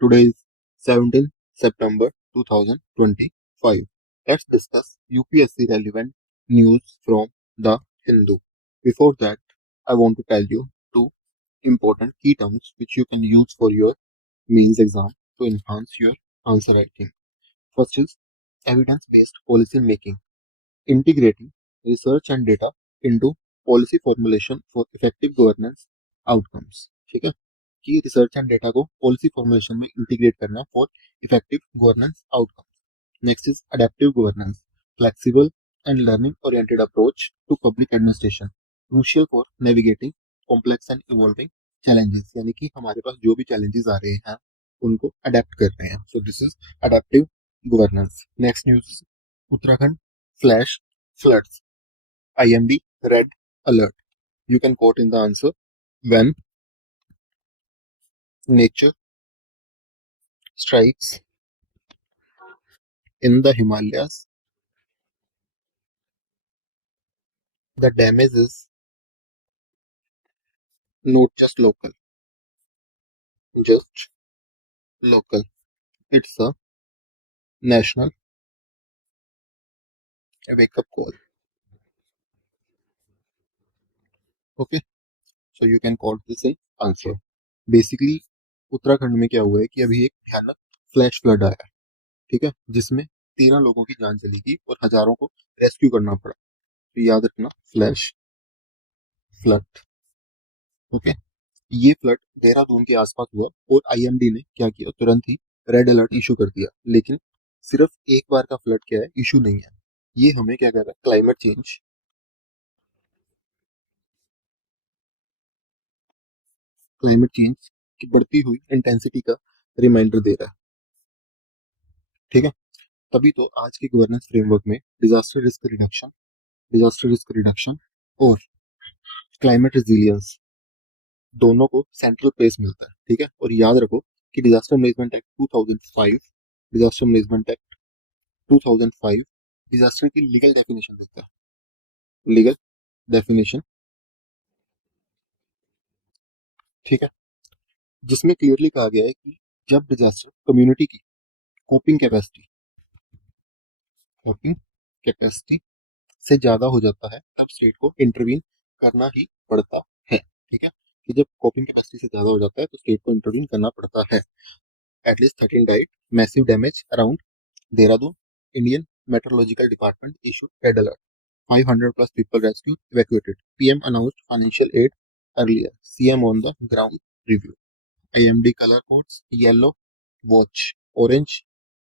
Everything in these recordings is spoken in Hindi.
Today is 17th September 2025. Let's discuss UPSC relevant news from the Hindu. Before that, I want to tell you two important key terms which you can use for your means exam to enhance your answer writing. First is evidence-based policy making, integrating research and data into policy formulation for effective governance outcomes. ठीक है, कि रिसर्च एंड डेटा को पॉलिसी फॉर्मुलेशन में इंटीग्रेट करना for effective governance outcomes. Next is adaptive governance, flexible and learning oriented approach to public administration, crucial for navigating complex and evolving challenges, यानी कि हमारे पास जो भी चैलेंजेस आ रहे हैं उनको अडेप्ट कर रहे हैं। So this is adaptive governance. Next news, Uttarakhand flash floods, IMD red alert. You can quote in the answer: when nature strikes in the Himalayas, the damage is not just local, just local. It's a national wake-up call. Okay, so you can quote this in answer. Basically, Uttarakhand में क्या हुआ है कि अभी एक भयानक फ्लैश फ्लड आया है, ठीक है, जिसमें 13 लोगों की जान चली गई और हजारों को रेस्क्यू करना पड़ा। तो याद रखना, फ्लैश फ्लड। ओके, ये फ्लड देहरादून के आसपास हुआ और आईएमडी ने क्या किया, तुरंत ही रेड अलर्ट इशू कर दिया। लेकिन सिर्फ एक बार का फ्लड क्या है, इशू नहीं है, ये हमें क्या कर रहा है, क्लाइमेट चेंज की बढ़ती हुई इंटेंसिटी का रिमाइंडर दे रहा है। ठीक है, तभी तो आज के गवर्नेंस फ्रेमवर्क में डिजास्टर रिस्क रिडक्शन और क्लाइमेट रेजिलियंस दोनों को सेंट्रल प्लेस मिलता है। ठीक है, और याद रखो कि disaster management act 2005 disaster management act 2005 disaster की लीगल डेफिनेशन देता है, लीगल डेफिनेशन। ठीक है, जिसमें क्लियरली कहा गया है कि जब डिजास्टर कम्युनिटी की कोपिंग कैपेसिटी कोपिंग कैपेसिटी से ज्यादा हो जाता है तब स्टेट को इंटरवीन करना ही पड़ता है। ठीक है, कि जब कोपिंग कैपेसिटी से ज्यादा हो जाता है तो स्टेट को इंटरवीन करना पड़ता है। At least 13 died, massive damage around Dehradun, Indian metrological department issue red alert, 500 plus people rescued, evacuated. PM announced financial aid earlier. CM on the ground review. IMD color codes: yellow, watch; orange,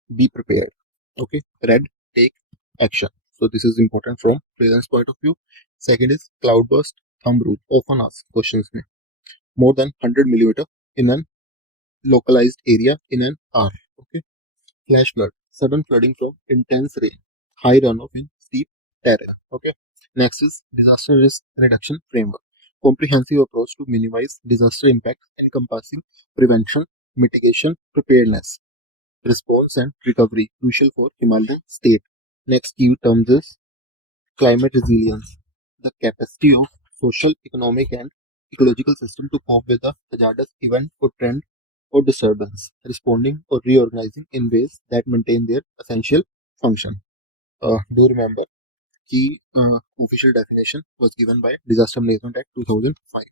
be prepared. Okay. Red, take action. So this is important from presence point of view. Second is cloudburst thumb rule. Often asked questions में. More than 100 millimeter in an localized area in an hour. Okay. Flash flood, sudden flooding from intense rain, high runoff in steep terrain. Okay. Next is disaster risk reduction framework, comprehensive approach to minimize disaster impact encompassing prevention, mitigation, preparedness, response and recovery, crucial for Himalayan state. Next key terms is climate resilience, the capacity of social, economic and ecological system to cope with a hazardous event or trend or disturbance, responding or reorganizing in ways that maintain their essential function. Do remember key official definition was given by Disaster Management Act 2005.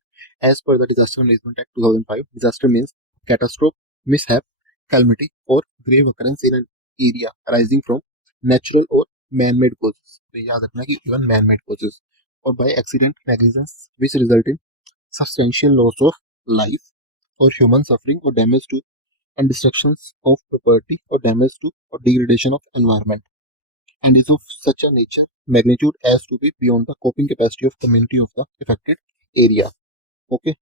As per the Disaster Management Act 2005, disaster means catastrophe, mishap, calamity, or grave occurrence in an area arising from natural or man-made causes. तो याद रखना कि even man-made causes or by accident, negligence, which result in substantial loss of life or human suffering or damage to and destructions of property or damage to or degradation of environment, and is of such a nature magnitude as to be beyond the coping capacity of community of the affected area. Okay,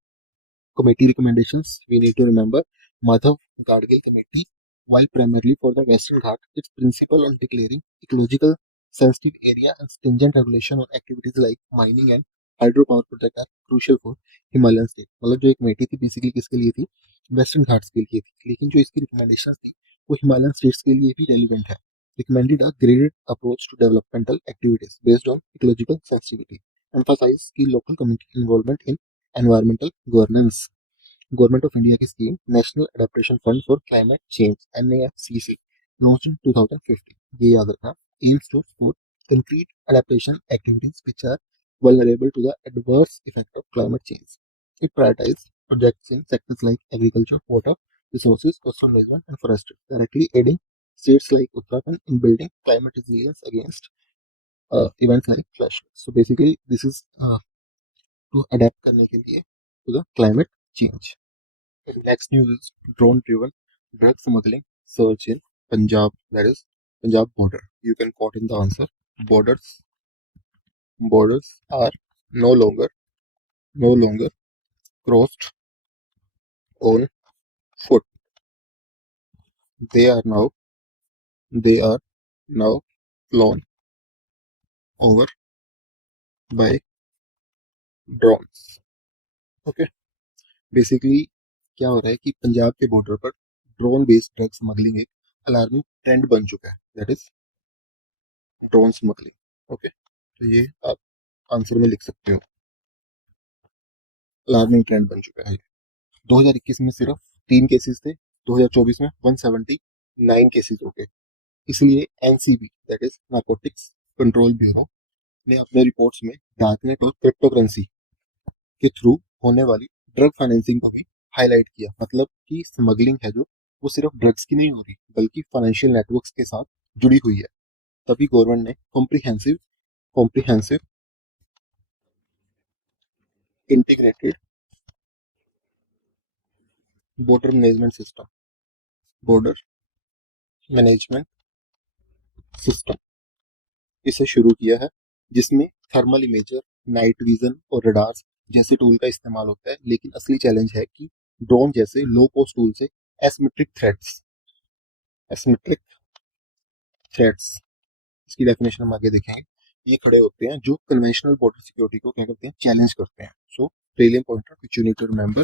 committee recommendations we need to remember. Madhav Gadgil committee, while primarily for the Western Ghat, its principle on declaring ecological sensitive area and stringent regulation on activities like mining and hydropower project are crucial for Himalayan state. मतलब जो एक कमेटी थी बेसिकली किसके लिए थी, वेस्टर्न घाट्स के लिए थी, लेकिन जो इसकी रिकमेंडेशंस थी वो हिमालयन स्टेट्स के लिए भी रेलिवेंट है। Recommended a graded approach to developmental activities based on ecological sensitivity. Emphasize key local community involvement in environmental governance. Government of India की scheme National Adaptation Fund for Climate Change NAFCC launched in 2015. ये याद रखना. Aims to support concrete adaptation activities which are vulnerable to the adverse effect of climate change. It prioritizes projects in sectors like agriculture, water resources, coastal management, and forestry, directly aiding states like Uttarakhand in building climate resilience against events like flash. So basically, this is to adapt करने के लिए to the climate change. Next news is drone-driven drug smuggling surge in Punjab, that is Punjab border. You can quote in the answer. Borders are no longer crossed on foot. They are now they are now flown over by drones. Okay. Basically क्या हो रहा है कि पंजाब के बॉर्डर पर ड्रोन बेस्ड ड्रग स्मगलिंग एक अलार्मिंग ट्रेंड बन चुका है, that is drone smuggling. Okay, तो ये आप आंसर में लिख सकते हो. अलार्मिंग ट्रेंड बन चुका है. 2021 में सिर्फ 3 केसेस थे, 2024 में 179 केसेस हो गए. इसलिए NCB that is narcotics control bureau ने अपने रिपोर्ट्स में डार्कनेट और क्रिप्टोकरेंसी के थ्रू होने वाली ड्रग फाइनेंसिंग को भी हाईलाइट किया. मतलब कि स्मगलिंग है जो वो सिर्फ ड्रग्स की नहीं हो रही बल्कि फाइनेंशियल नेटवर्क्स के साथ जुड़ी हुई है. तभी गवर्नमेंट ने comprehensive integrated border management system border management system इसे शुरू किया है, जिसमें थर्मल इमेजर, नाइट विजन और रडार्स जैसे टूल का इस्तेमाल होता है. लेकिन असली चैलेंज है कि ड्रोन जैसे लो कॉस्ट टूल से एसिमेट्रिक थ्रेट्स, इसकी डेफिनेशन हम आगे देखेंगे, ये खड़े होते हैं जो कन्वेंशनल बॉर्डर सिक्योरिटी को क्या करते हैं, चैलेंज करते हैं. So prelim pointer which you need to remember,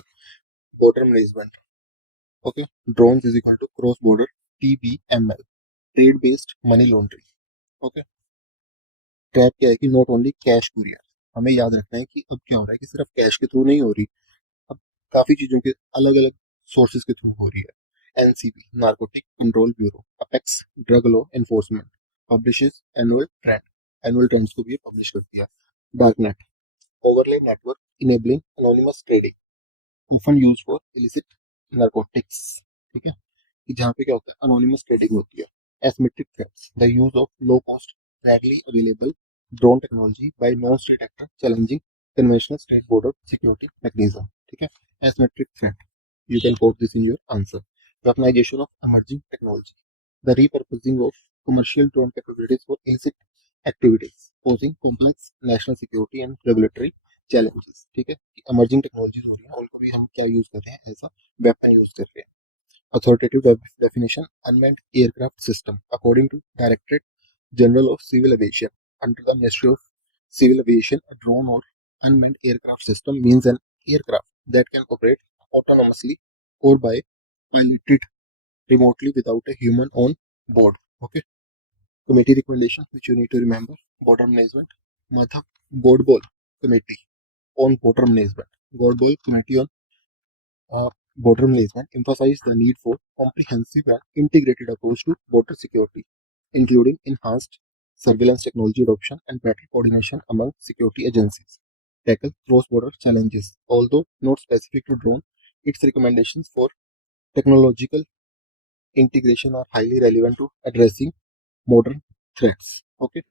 border management. Okay, drones is equal to cross border TBML, trade based money laundering. Okay, trap क्या है कि नॉट ओनली कैश कुरियर. हमें याद रखना है कि अब क्या हो रहा है कि सिर्फ कैश के थ्रू नहीं हो रही, अब काफी चीजों के अलग अलग सोर्सेज के थ्रू हो रही है. NCB narcotic control bureau, apex drug law enforcement publishes annual trends को भी पब्लिश करती है. Darknet overlay network enabling anonymous trading often used for illicit narcotics. ठीक है, कि जहाँ पे क्या होता है, अनोनिमस ट्रेडिंग होती है. Asymmetric threats, the use of low cost readily available drone technology by non-state actor challenging conventional state border security mechanism. ठीक है, asymmetric threat. You can quote this in your answer. Weaponization of emerging technology. The repurposing of commercial drone capabilities for illicit activities, posing complex national security and regulatory challenges. ठीक है, emerging technologies हो रही हैं, उनको भी हम क्या यूज कर रहे हैं, ऐसा वेपन यूज कर रहे हैं. Authoritative definition, unmanned aircraft system. According to Directorate General of Civil Aviation, under the Ministry of Civil Aviation, a drone or unmanned aircraft system means an aircraft that can operate autonomously or by piloted remotely without a human on board. Okay. Committee recommendation which you need to remember: border management. Madhav Godbole Committee on Border Management. Godbole Committee on border management emphasized the need for comprehensive and integrated approach to border security, including enhanced surveillance technology adoption and better coordination among security agencies. Tackle cross-border challenges. Although not specific to drone, its recommendations for technological integration are highly relevant to addressing modern threats. Okay.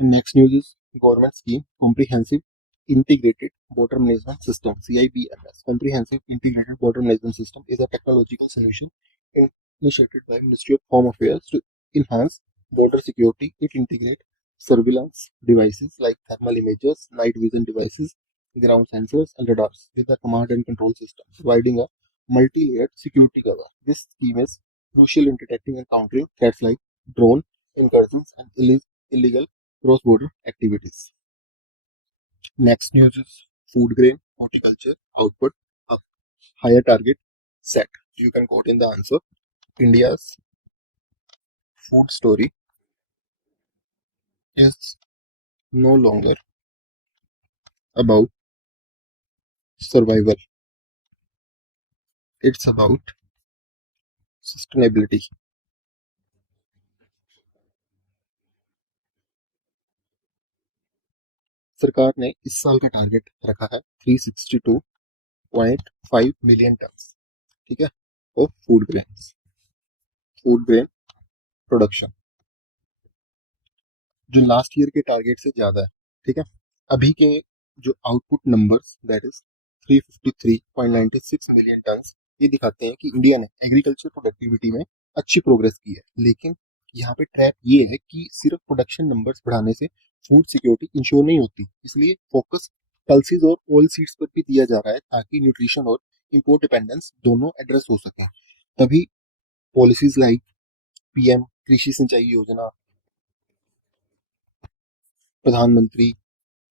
Next news is government scheme Comprehensive Integrated Border Management System CIBMS. Comprehensive Integrated Border Management System is a technological solution initiated by Ministry of Home Affairs to enhance border security. It integrates surveillance devices like thermal imagers, night vision devices, ground sensors, and radars with a command and control system, providing a multi-layered security cover. This scheme is crucial in detecting and countering threats like drone incursions and illegal cross-border activities. Next news is food grain horticulture output up, higher target set. You can quote in the answer. India's food story is no longer about survival. It's about sustainability. सरकार ने इस साल का टारगेट रखा है 362.5 मिलियन टन, ठीक है, ऑफ फूड ग्रेन प्रोडक्शन, जो लास्ट ईयर के टारगेट से ज्यादा है, ठीक है। अभी के जो output numbers that is 353.96 million ton, ये दिखाते हैं कि इंडिया ने एग्रीकल्चर प्रोडक्टिविटी में अच्छी प्रोग्रेस की है, लेकिन यहाँ पे ट्रैप ये है कि सिर्फ प्रोडक्शन नंबर्स बढ़ाने से फूड सिक्योरिटी इंश्योर नहीं होती, इसलिए फोकस पल्सेस और ऑयल सीड्स पर भी दिया जा रहा है ताकि न्यूट्रिशन और इंपोर्ट डिपेंडेंस दोनों एड्रेस हो सके। तभी पॉलिसीज लाइक पीएम कृषि सिंचाई योजना, प्रधानमंत्री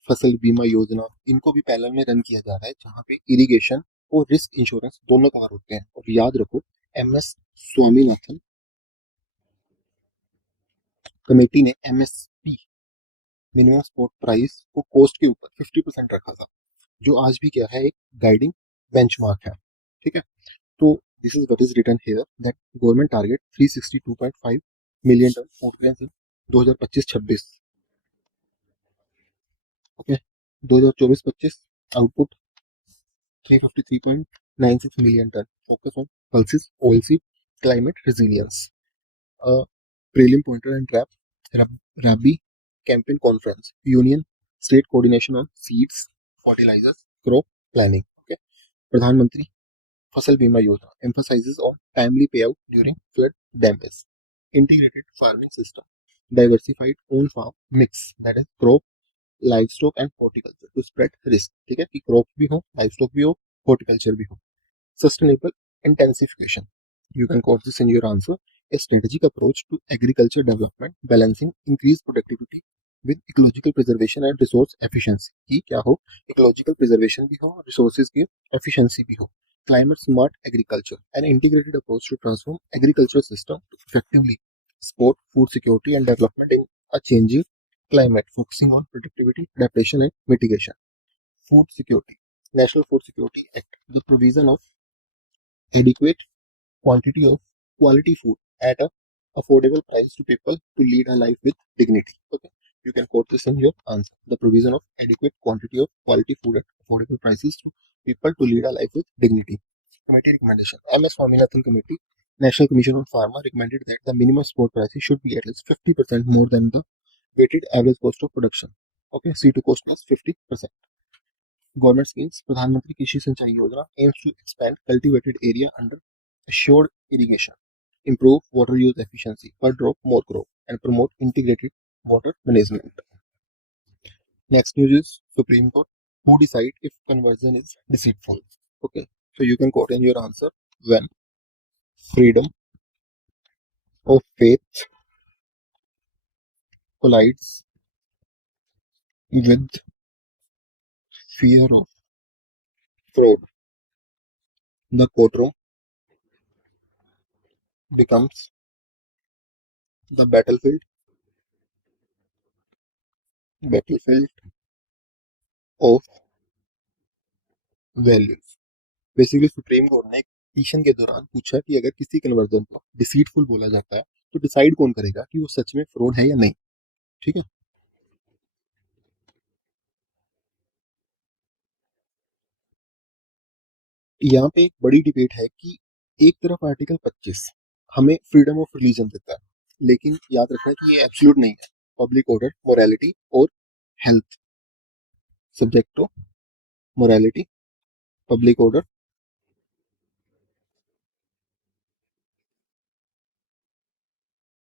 फसल बीमा योजना, इनको भी पैरेलल में रन किया जा रहा है, जहाँ पे इरिगेशन और रिस्क इंश्योरेंस दोनों कवर होते हैं। और याद रखो, एमएस स्वामीनाथन कमेटी ने एमएसपी मिनिमम सपोर्ट प्राइस को कॉस्ट के ऊपर 50% रखा था, जो आज भी क्या है, एक गाइडिंग बेंचमार्क है, ठीक है। तो this is what is written here that government target 362.5 million ton food grains in 2025-26, okay. 2024-25 output 353.96 million ton. Focus on pulses, oilseed, climate resilience. A prelim pointer and trap. Rabi campaign conference. Union state coordination on seeds, fertilizers, crop planning. Okay. Pradhan Mantri Fasal Bima Yojana emphasizes on timely payout during flood damage. Integrated farming system. Diversified own farm mix, that is crop, livestock and horticulture to spread risk, ठीक है, कि क्रॉप भी हो, लाइवस्टॉक भी हो, हॉर्टिकल्चर भी हो। Sustainable intensification, you can quote this in your answer, a strategic approach to agriculture development balancing increased productivity with ecological preservation and resource efficiency, कि क्या हो, ecological preservation भी हो, resources की efficiency भी हो। Climate smart agriculture, an integrated approach to transform agricultural system to effectively support food security and development in a changing climate, focusing on productivity, adaptation and mitigation. Food security, National Food Security Act, the provision of adequate quantity of quality food at a affordable price to people to lead a life with dignity. Okay, you can quote this in your answer. The provision of adequate quantity of quality food at affordable prices to people to lead a life with dignity. Committee recommendation. MS Swaminathan Committee, National Commission on Pharma, recommended that the minimum support prices should be at least 50% more than the weighted average cost of production. Okay, C2 cost plus 50%. Government schemes. Pradhan Mantri Krishi Sinchai Yojana aims to expand cultivated area under assured irrigation, improve water use efficiency per drop more crop, and promote integrated water management. Next news is Supreme Court. Who decide if conversion is deceitful? Okay, so you can quote in your answer, when freedom of faith collides with fear of fraud, the courtroom becomes the battlefield of values. Basically supreme court ने एक पिटीशन के दौरान पूछा कि अगर किसी कन्वर्जन को डिसीटफुल बोला जाता है तो डिसाइड कौन करेगा कि वो सच में फ्रॉड है या नहीं, ठीक है। यहाँ पे एक बड़ी डिबेट है कि एक तरफ आर्टिकल 25 हमें फ्रीडम ऑफ रिलीजन देता है, लेकिन याद रखना कि ये एब्सोल्यूट नहीं है। पब्लिक ऑर्डर, मोरालिटी और health, subject to morality, public order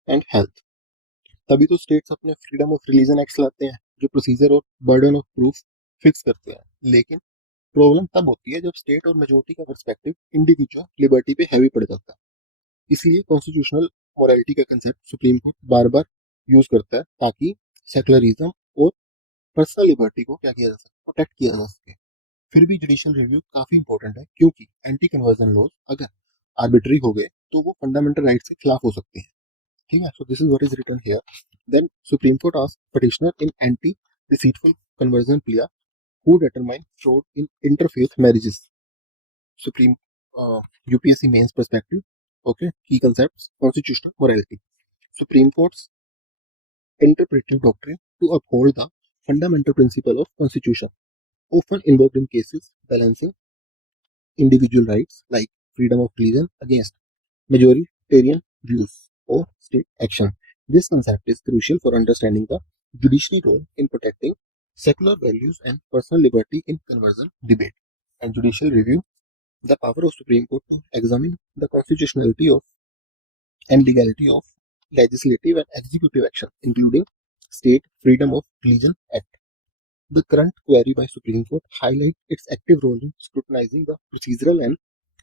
and health. तभी तो स्टेट्स अपने फ्रीडम ऑफ रिलीजन एक्ट लाते हैं, जो प्रोसीजर और बर्डन ऑफ प्रूफ फिक्स करते हैं। लेकिन प्रॉब्लम तब होती है जब स्टेट और मेजोरिटी का पर्सपेक्टिव इंडिविजुअल लिबर्टी पे हैवी पड़ जाता है। इसलिए कॉन्स्टिट्यूशनल मोरालिटी का कंसेप्ट सुप्रीम कोर्ट बार बार यूज करता है ताकि सेकुलरिज्म और पर्सनल लिबर्टी को क्या किया जा सके, प्रोटेक्ट किया जा सके। फिर भी जुडिशियल रिव्यू काफी इंपॉर्टेंट है, क्योंकि एंटी कन्वर्जन लॉज अगर आर्बिट्री हो गए तो वो फंडामेंटल राइट से खिलाफ हो सकते हैं, ठीक है। So this is what is written here. Then supreme court asked petitioner in anti deceitful conversion plea who determine fraud in interfaith marriages. Supreme UPSC mains perspective. Okay, key concepts: constitutional morality. Supreme Court's interpretive doctrine to uphold the fundamental principle of constitution, often invoked in cases balancing individual rights like freedom of religion against majoritarian views or state action. This concept is crucial for understanding the judiciary role in protecting secular values and personal liberty in conversion debate. And judicial review: the power of Supreme Court to examine the constitutionality of and legality of legislative and executive action, including State Freedom of Religion Act. The current query by Supreme Court highlights its active role in scrutinizing the procedural and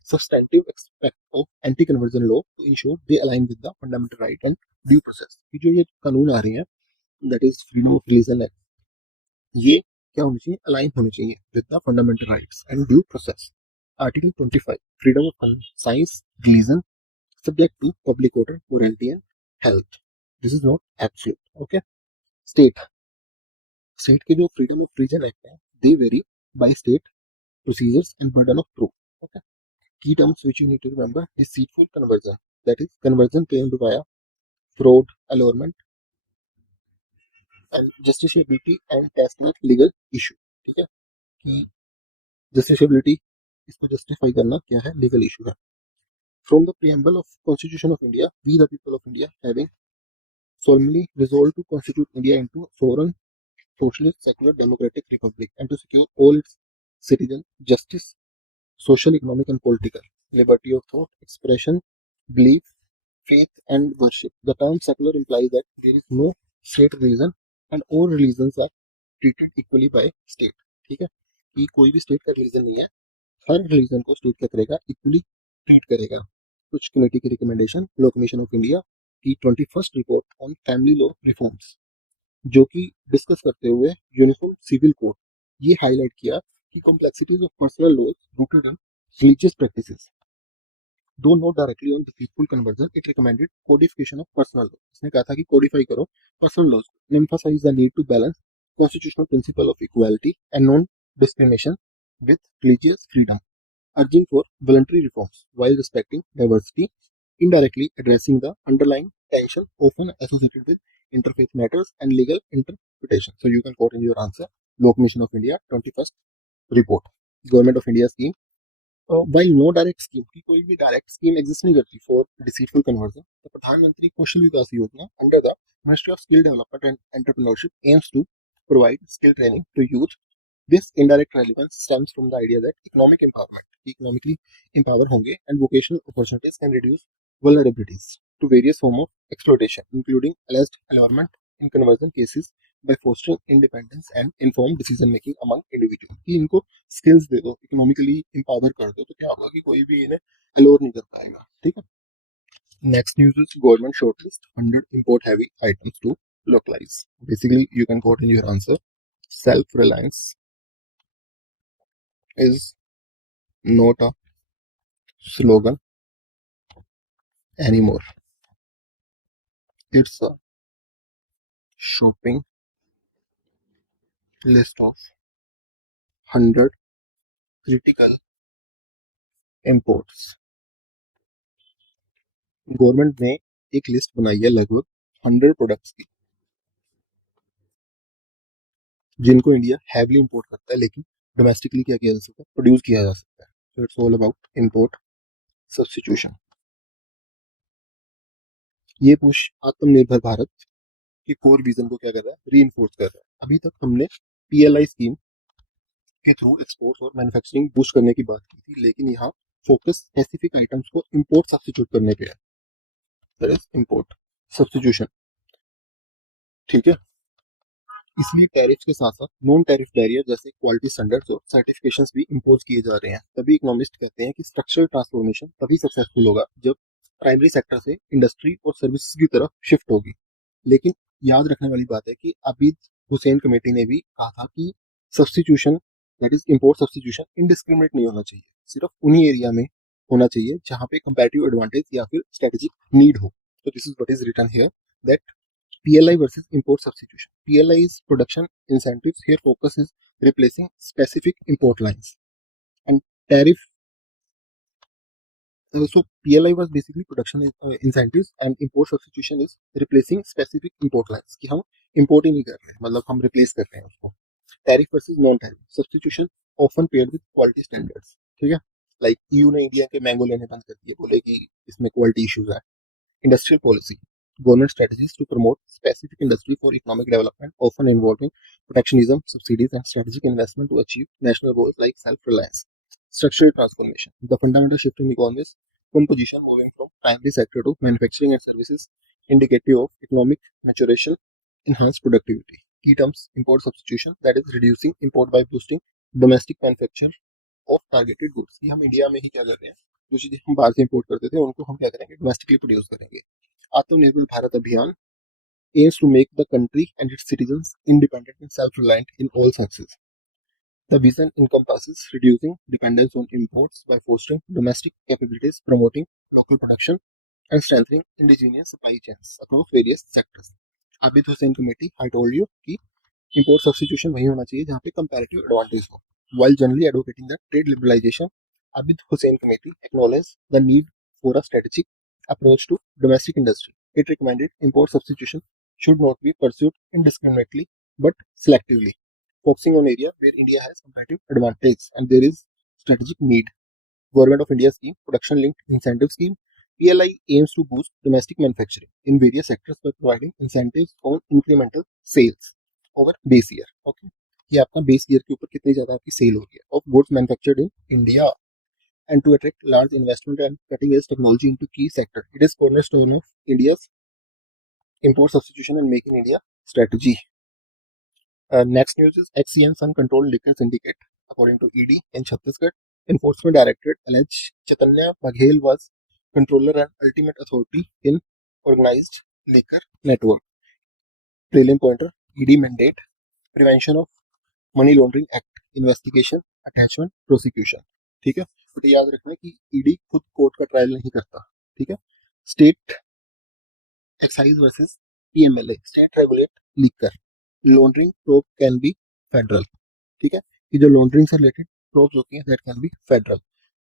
substantive aspect of anti-conversion law to ensure they align with the fundamental right and due process. कि जो ये कानून आ रहे हैं, that is Freedom of Religion Act, ये क्या होनी चाहिए? अलाइन होनी चाहिए with the fundamental rights and due process. Article 25, freedom of conscience, religion, subject to public order, morality and health. This is not absolute. Okay. State के जो freedom of religion act है, they vary by state, procedures and burden of proof. Okay. Key terms which you need to remember: deceitful conversion, that is conversion claimed via fraud, allurement and justiciability and test में legal issue. ठीक है, कि justiciability इसको justify करना क्या है, legal issue है. From the preamble of Constitution of India, we the people of India, having solemnly resolved to constitute India into a sovereign, socialist, secular, democratic republic, and to secure all its citizens justice, social, economic, and political liberty of thought, expression, belief, faith, and worship. The term secular implies that there is no state religion and all religions are treated equally by state. ठीक है, कि कोई भी स्टेट का रिलीजन नहीं है, हर रिलीजन को स्टेट क्या करेगा? इक्वली ट्रीट करेगा. कुछ कमेटी की recommendation: law commission of India की 21st report on family law reforms, जो कि डिस्कस करते हुए यूनिफॉर्म सिविल कोड ये हाईलाइट किया कि complexities of personal laws rooted in religious practices. Though not directly on deceitful conversion, it recommended codification of personal law. इसने कहा था कि codify करो personal laws. And emphasize the need to balance constitutional principle of equality and non-discrimination with religious freedom, urging for voluntary reforms while respecting diversity, indirectly addressing the underlying tension often associated with interfaith matters and legal interpretation. So you can quote in your answer: Law Commission of India 21st report. Government of India scheme. While no direct scheme, की कोई भी direct scheme exist नहीं करती for deceitful conversion, the प्रधानमंत्री कौशल विकास योजना under the Ministry of Skill Development and Entrepreneurship aims to provide skill training to youth. This indirect relevance stems from the idea that economic empowerment, economically empower होंगे, and vocational opportunities can reduce vulnerabilities to various forms of exploitation, including alleged allurement in conversion cases, by fostering independence and informed decision making among individuals. कि इनको स्किल्स दे दो, इकोनॉमिकली empower कर दो, तो क्या होगा कि कोई भी इन्हें अलोर नहीं कर पाएगा. ठीक है. Next news is government shortlist 100 import heavy items to localize. Basically, you can quote in your answer: self-reliance is not a slogan anymore. It's a shopping list of 100 critical imports. Government ने एक लिस्ट बनाई है लगभग 100 प्रोडक्ट्स की, जिनको इंडिया हैवली इंपोर्ट करता है, लेकिन डोमेस्टिकली क्या किया जा सकता है? प्रोड्यूस किया जा सकता है. So it's all about import substitution. ये पुश आत्मनिर्भर भारत के कोर विजन को क्या कर रहा है? रीइंफोर्स कर रहा है. अभी तक हमने PLI स्कीम के थ्रू एक्सपोर्ट्स और मैन्युफैक्चरिंग बूस्ट करने की बात की थी, लेकिन यहाँ फोकस स्पेसिफिक आइटम्स को इंपोर्ट सब्स्टिट्यूट करने पे है. That is import substitution. ठीक है. इसलिए टैरिफ के साथ साथ नॉन टैरिफ बैरियर जैसे क्वालिटी स्टैंडर्ड्स और सर्टिफिकेशंस भी इंपोज किए जा रहे हैं. तभी इकोनॉमिस्ट कहते हैं कि स्ट्रक्चरल ट्रांसफॉर्मेशन तभी सक्सेसफुल होगा जब प्राइमरी सेक्टर से इंडस्ट्री और सर्विसेज की तरफ शिफ्ट होगी. लेकिन याद रखने वाली बात है कि आबिद हुसैन कमेटी ने भी कहा था कि substitution, that is import substitution, indiscriminate नहीं होना चाहिए, सिर्फ उन्हीं एरिया में होना चाहिए जहां पे कंपैरेटिव एडवांटेज या फिर स्ट्रेटेजिक नीड हो. तो this is what is written here, that PLI versus import substitution. PLI is production incentives. Here focus is replacing specific import lines. And tariff, so PLI was basically production incentives and import substitution is replacing specific import lines कि हम import ही नहीं कर रहे हैं, मतलब हम replace कर रहे हैं उसको. Tariff versus non-tariff substitution often paired with quality standards. ठीक है, like EU ने इंडिया के मैंगो लेने बंद कर दिए, बोले कि इसमें quality issues है. Industrial policy, government strategies to promote specific industry for economic development, often involving protectionism, subsidies, and strategic investment to achieve national goals like self-reliance. Structural transformation, the fundamental shift in economy's composition moving from primary sector to manufacturing and services, indicative of economic maturation, enhanced productivity. Key terms, import substitution, that is reducing import by boosting domestic manufacture of targeted goods. ये हम इंडिया में ही क्या कर रहे हैं, जो चीजें हम बाहर से इंपोर्ट करते थे उनको हम क्या करेंगे, डोमेस्टिकली प्रोड्यूस करेंगे. आत्मनिर्भर भारत अभियान aims to make the country and its citizens independent and self-reliant in all senses. The vision encompasses reducing dependence on imports by fostering domestic capabilities, promoting local production, and strengthening indigenous supply chains across various sectors. Abid Hussain Committee, I told you कि import substitution वही होना चाहिए जहाँ पे comparative advantage हो. While generally advocating the trade liberalization, Abid Hussain Committee acknowledged the need for a strategic approach to domestic industry. It recommended import substitution should not be pursued indiscriminately but selectively, focusing on area where India has competitive advantage and there is strategic need. Government of India scheme, production linked incentive scheme, PLI aims to boost domestic manufacturing in various sectors by providing incentives on incremental sales over base year. Okay, ये आपका बेस ईयर के ऊपर कितनी ज्यादा आपकी सेल हो रही है of goods manufactured in India and to attract large investment and cutting edge technology into key sector. It is cornerstone of India's import substitution and make in India strategy. Next news is HC and Sun controlled liquor syndicate. According to ED in Chhattisgarh, Enforcement Directorate alleged Chaitanya Baghel was controller and ultimate authority in organized liquor network. Prelim pointer, ED mandate, prevention of money laundering act, investigation, attachment, prosecution. ठीक है, बट याद रखना कि ईडी खुद कोर्ट का ट्रायल नहीं करता. ठीक है, state excise versus PMLA, state regulate liquor, laundering probe can be federal. ठीक है, कि जो लॉन्ड्रिंग से रिलेटेड प्रोब्स होती हैं दैट कैन बी फेडरल,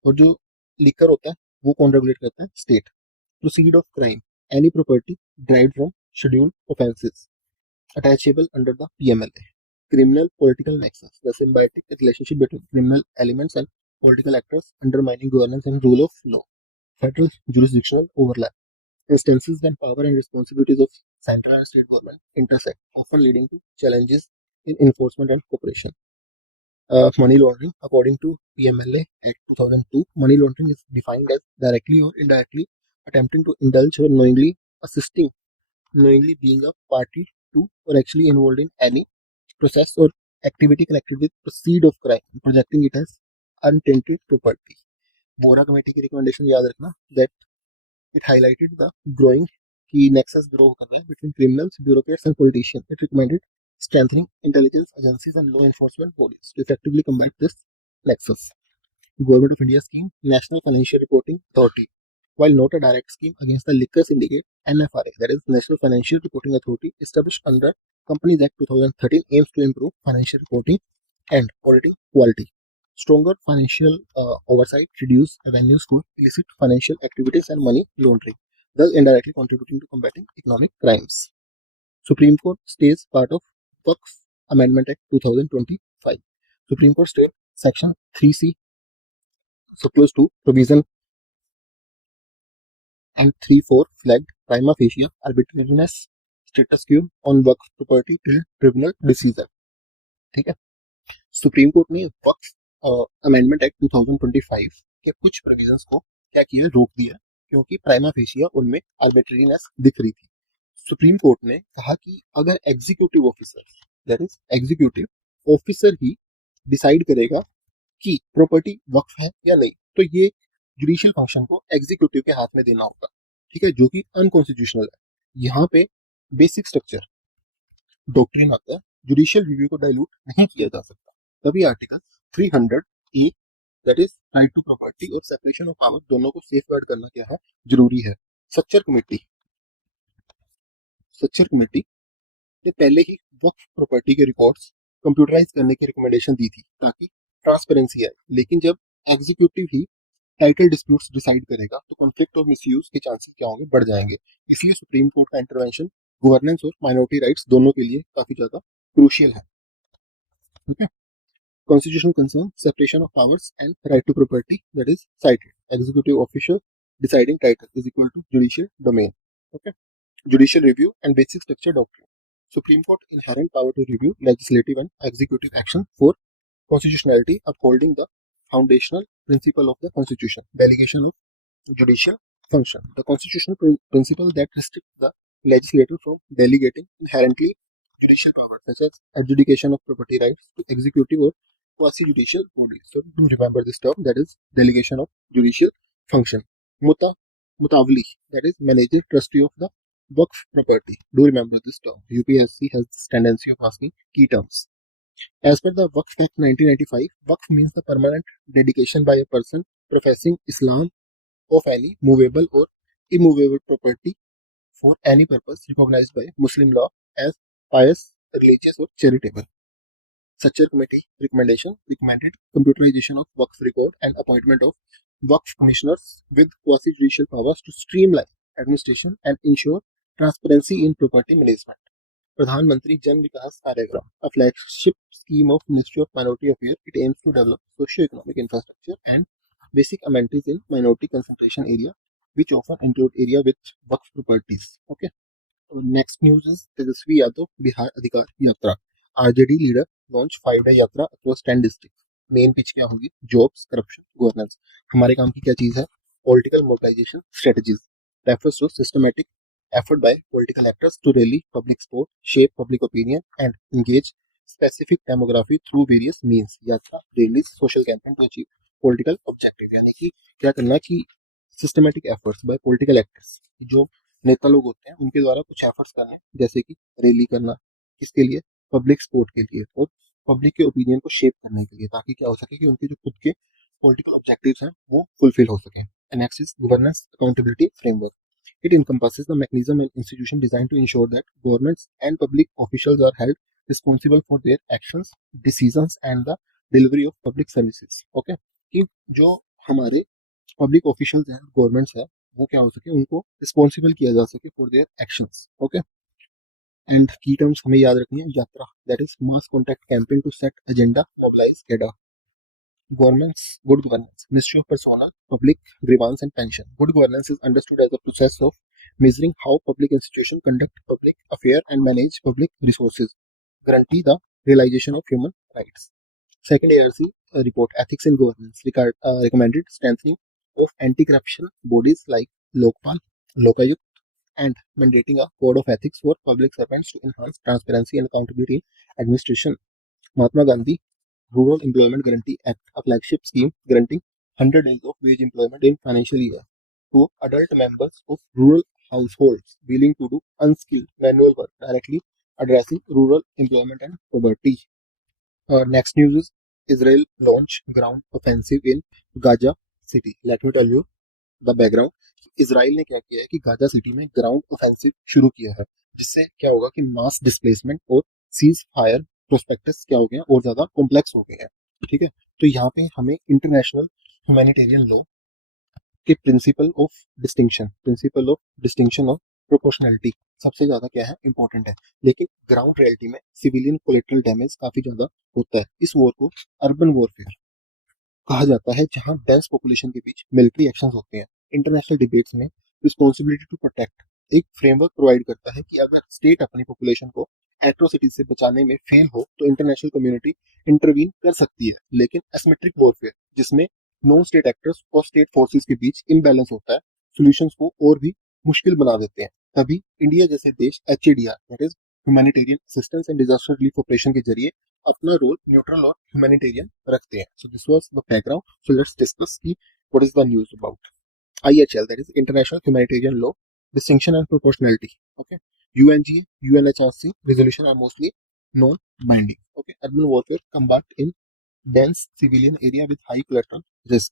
और जो लीकर होता है वो कौन रेगुलेट करता है, state. Proceed of crime, any property derived from scheduled offences attachable under the PMLA. Criminal political nexus, the symbiotic relationship between criminal elements and political actors undermining governance and rule of law. Federal jurisdictional overlap, instances when power and responsibilities of central and state government intersect, often leading to challenges in enforcement and cooperation. Money laundering, according to PMLA Act 2002, money laundering is defined as directly or indirectly attempting to indulge or knowingly assisting, knowingly being a party to or actually involved in any process or activity connected with proceed of crime, projecting it as untainted property. Bora committee की रिकमेंडेशन याद रखना that it highlighted the growing key nexus grow कर रहा है between criminals, bureaucrats and politicians. It recommended strengthening intelligence agencies and law enforcement bodies to effectively combat this nexus. Government of India scheme, National Financial Reporting Authority. While not a direct scheme against the liquor syndicate, NFRA, that is National Financial Reporting Authority, established under Companies Act 2013, aims to improve financial reporting and auditing quality. Stronger financial oversight, reduce avenues for illicit financial activities and money laundering, thus indirectly contributing to combating economic crimes. Supreme Court stays part of Waqf Amendment Act 2025. Supreme Court stayed Section 3C, Surplus 2, Provision and 3-4 flagged prima facie arbitrariness status quo on Waqf property till tribunal decision. ठीक है, सुप्रीम कोर्ट ने वक्फ अमेंडमेंट एक्ट 2025 के कुछ प्रोविजंस को क्या किया, रोक दिया, क्योंकि प्राइमा फेशिया उनमें आर्बिट्रेरीनेस दिख रही थी. सुप्रीम कोर्ट ने कहा कि अगर executive officer, that is executive officer he decide करेगा कि प्रॉपर्टी वक्फ है या नहीं, तो ये जुडिशियल फंक्शन को एग्जीक्यूटिव के हाथ में देना होगा. ठीक है, जो कि अनकॉन्स्टिट्यूशनल है. यहाँ पे बेसिक स्ट्रक्चर डॉक्ट्रिन आता है, जुडिशियल रिव्यू को डाइल्यूट नहीं किया जा सकता. तभी article 300 A, that is right to property और सेपरेशन ऑफ पावर, दोनों को सेफगार्ड करना क्या है, जरूरी है. सच्चर कमेटी ने पहले ही वक्फ प्रॉपर्टी के रिकॉर्ड्स कंप्यूटराइज करने की रिकमेंडेशन दी थी ताकि ट्रांसपेरेंसी आए, लेकिन जब एग्जीक्यूटिव ही टाइटल डिस्प्यूट्स डिसाइड करेगा तो कॉन्फ्लिक्ट और मिसयूज के चांसेस क्या होंगे, बढ़ जाएंगे। इसलिए सुप्रीम कोर्ट का इंटरवेंशन गवर्नेंस और माइनॉरिटी राइट्स दोनों के लिए काफी ज्यादा क्रूशियल है। ठीक है। Constitutional concern separation of powers and right to property, that is cited. Executive official deciding title is equal to judicial domain. Okay. Judicial review and basic structure doctrine. Supreme Court inherent power to review legislative and executive action for constitutionality, upholding the foundational principle of the Constitution. Delegation of judicial function. The constitutional principle that restricts the legislature from delegating inherently judicial power, such as adjudication of property rights to executive or quasi-judicial bodies. So do remember this term, that is delegation of judicial function. Mutawli, that is manager trustee of the Waqf property. Do remember this term. UPSC has this tendency of asking key terms. As per the Waqf Act 1995, Waqf means the permanent dedication by a person professing Islam of any movable or immovable property for any purpose recognized by Muslim law as pious, religious, or charitable. Such a committee recommended computerization of Waqf record and appointment of Waqf commissioners with quasi-judicial powers to streamline administration and ensure transparency in property management. Pradhan Jan Vikas Karyagram, a flagship scheme of Ministry of Minority Affairs, it aims to develop socio-economic infrastructure and basic amenities in minority concentration area, which often include area with Waqf properties. Okay. Next news is Tejasvi Yadav Bihar Adhikar Yatra. RJD leader launch 5-day यात्रा across 10 districts. मेन पिच क्या होगी? Jobs, corruption, governance. हमारे काम की क्या चीज है? Political mobilization strategies refers to systematic effort by political actors to rally public support, shape public opinion, and engage specific demography through various means. यात्रा, rallies, social campaign to achieve political objective. यानी कि क्या करना कि systematic efforts by political actors, जो नेता लोग होते हैं उनके द्वारा कुछ एफर्ट्स करने, जैसे कि रैली करना, किसके लिए? पब्लिक सपोर्ट के लिए और पब्लिक के ओपिनियन को शेप करने के लिए, ताकि क्या हो सके कि उनके जो खुद के पॉलिटिकल ऑब्जेक्टिव्स हैं वो फुलफिल हो सके. Next is governance accountability framework. It encompasses the mechanism and institution designed to ensure that governments and public officials are held responsible for their actions, decisions, and the delivery of public services. Okay, कि जो हमारे पब्लिक ऑफिशियल्स हैं, गवर्नमेंट्स है, वो क्या हो सके, उनको रिस्पॉन्सिबल किया जा सके for their actions. Okay. And key terms हमें याद रखनी है. Yatra, that is mass contact campaign to set agenda, mobilize cadre. Governance, good governance, Ministry of Personnel, Public Grievance and Pension. Good governance is understood as a process of measuring how public institutions conduct public affairs and manage public resources, guarantee the realization of human rights. Second ARC report, Ethics in Governance, recommended strengthening of anti-corruption bodies like Lokpal, Lokayukt, and mandating a code of ethics for public servants to enhance transparency and accountability in administration. Mahatma Gandhi Rural Employment Guarantee Act, a flagship scheme granting 100 days of wage employment in financial year to adult members of rural households willing to do unskilled manual work, directly addressing rural employment and poverty. Next news is Israel launch ground offensive in Gaza city. Let me tell you the background. Israel ने क्या किया है कि गाजा सिटी में ग्राउंड ऑफेंसिव शुरू किया है, जिससे क्या होगा कि मास डिस्प्लेसमेंट और सीज फायर प्रोस्पेक्टस क्या हो गए और ज्यादा कॉम्प्लेक्स हो गए हैं. ठीक है. तो यहाँ पे हमें इंटरनेशनल ह्यूमैनिटेरियन लॉ के principle of distinction of proportionality सबसे ज्यादा क्या है, इंपॉर्टेंट है. लेकिन ग्राउंड रियलिटी में सिविलियन कोलेटरल डैमेज काफी ज्यादा होता है. इस वॉर को अर्बन वॉरफेयर कहा जाता है, जहां डेंस पॉपुलेशन के बीच मिलिट्री एक्शंस होते हैं. इंटरनेशनल डिबेट्स में रिस्पॉन्सिबिलिटी टू प्रोटेक्ट एक फ्रेमवर्क प्रोवाइड करता है कि अगर स्टेट अपनी पॉपुलेशन को एट्रोसिटी से बचाने में फेल हो तो इंटरनेशनल कम्युनिटी इंटरवीन कर सकती है. लेकिन एसिमेट्रिक वॉरफेयर, जिसमें नॉन स्टेट एक्टर्स और स्टेट फोर्सेस के बीच इम्बैलेंस होता है, सॉल्यूशंस को और भी मुश्किल बना देते हैं. तभी इंडिया जैसे देश HADR, that is humanitarian assistance and disaster relief operation के जरिए अपना रोल न्यूट्रल और ह्यूमैनिटेरियन रखते हैं. So this was the background. So let's discuss की what is the news about IHL, that is International Humanitarian Law, Distinction and Proportionality. Okay. UNGA, UNHRC resolution are mostly non-binding. Okay. Urban warfare combat in dense civilian area with high collateral risk.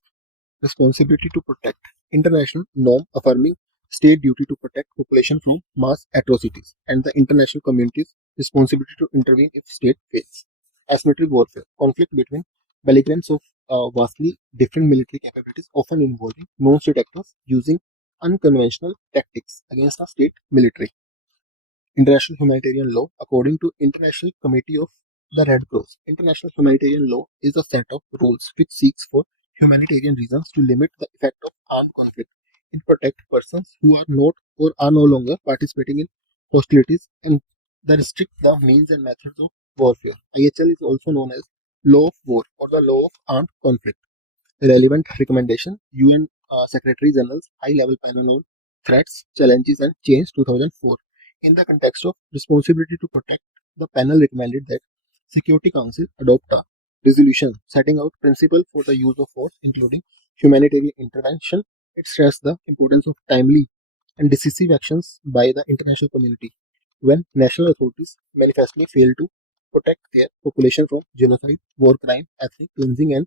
Responsibility to protect. International norm affirming state duty to protect population from mass atrocities and the international community's responsibility to intervene if state fails. Asymmetric warfare, conflict between belligerents of vastly different military capabilities, often involving non-state actors using unconventional tactics against a state military. International humanitarian law, according to International Committee of the Red Cross. International humanitarian law is a set of rules which seeks for humanitarian reasons to limit the effect of armed conflict and protect persons who are not or are no longer participating in hostilities and that restrict the means and methods of warfare. IHL is also known as law of war or the law of armed conflict. Relevant recommendation UN Secretary General's High Level Panel on Threats, Challenges and Change 2004. In the context of responsibility to protect, the panel recommended that Security Council adopt a resolution setting out principles for the use of force, including humanitarian intervention. It stressed the importance of timely and decisive actions by the international community when national authorities manifestly fail to protect their population from genocide, war crime, ethnic cleansing, and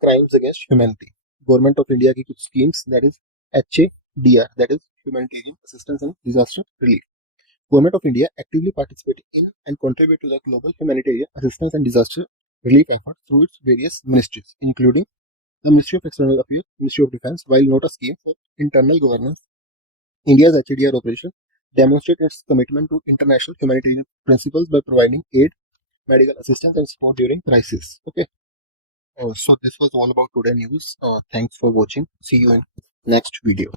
crimes against humanity. Government of India की कुछ schemes that is HADR that is humanitarian assistance and disaster relief. Government of India actively participating in and contribute to the global humanitarian assistance and disaster relief effort through its various ministries, including the Ministry of External Affairs, Ministry of Defense. While not a scheme for internal governance, India's HADR operation demonstrates its commitment to international humanitarian principles by providing aid, medical assistance, and support during crisis. Okay. So this was all about today news. Thanks for watching. See you in next video.